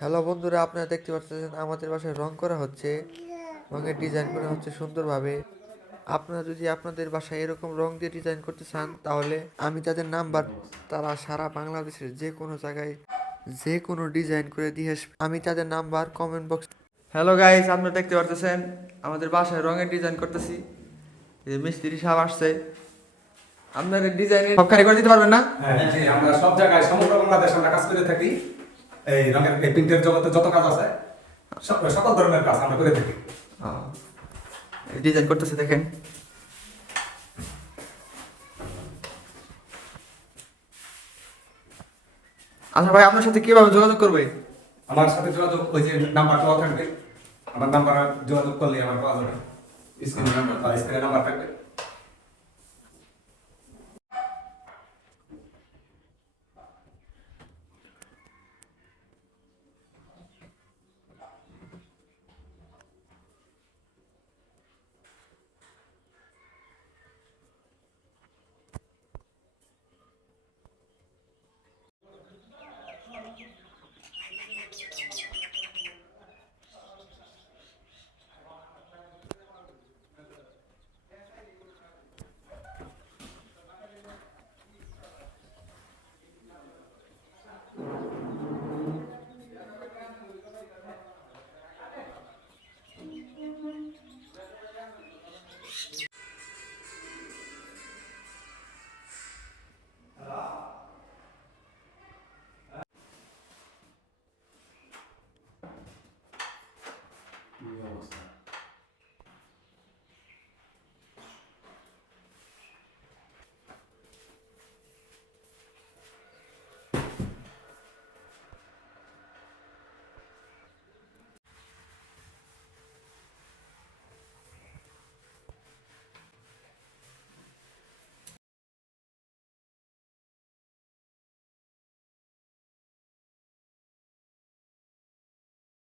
Hello বন্ধুরা, আপনারা দেখতে পাচ্ছেন আমাদের বাসায় রং করা হচ্ছে। রঙের ডিজাইন করা হচ্ছে সুন্দরভাবে। আপনারা যদি আপনাদের বাসায় এরকম রং দিয়ে ডিজাইন করতে চান, তাহলে আমি তাদের নাম্বার, তারা সারা বাংলাদেশের যে কোনো জায়গায় যে কোনো ডিজাইন করে দিয়ে আসবে। আমি তাদের number comment box. Hello guys, আপনারা দেখতে পাচ্ছেন আমাদের বাসায় রঙের ডিজাইন করতেছি। এই যে মিস্ত্রি সাহেব আসছে। আপনাদের ডিজাইনের সবখানে করে দিতে পারবেন না? হ্যাঁ, জি, আমরা সব জায়গায় সমগ্র বাংলাদেশ আমরা কাজ করে থাকি। এই রঙের এই প্রিন্টের জগতে যত কাজ আছে সকল ধরনের কাজ আমরা করে থাকি। ডিজাইন করতেছে দেখেন। আচ্ছা ভাই, আপনার সাথে কিভাবে যোগাযোগ করবে? আমার সাথে যোগাযোগ ওই যে নাম্বার দেওয়া থাকবে, আমার নাম্বার যোগাযোগ করলে আমার পাওয়া যাবে। স্ক্রিনে নাম্বার থাকবে।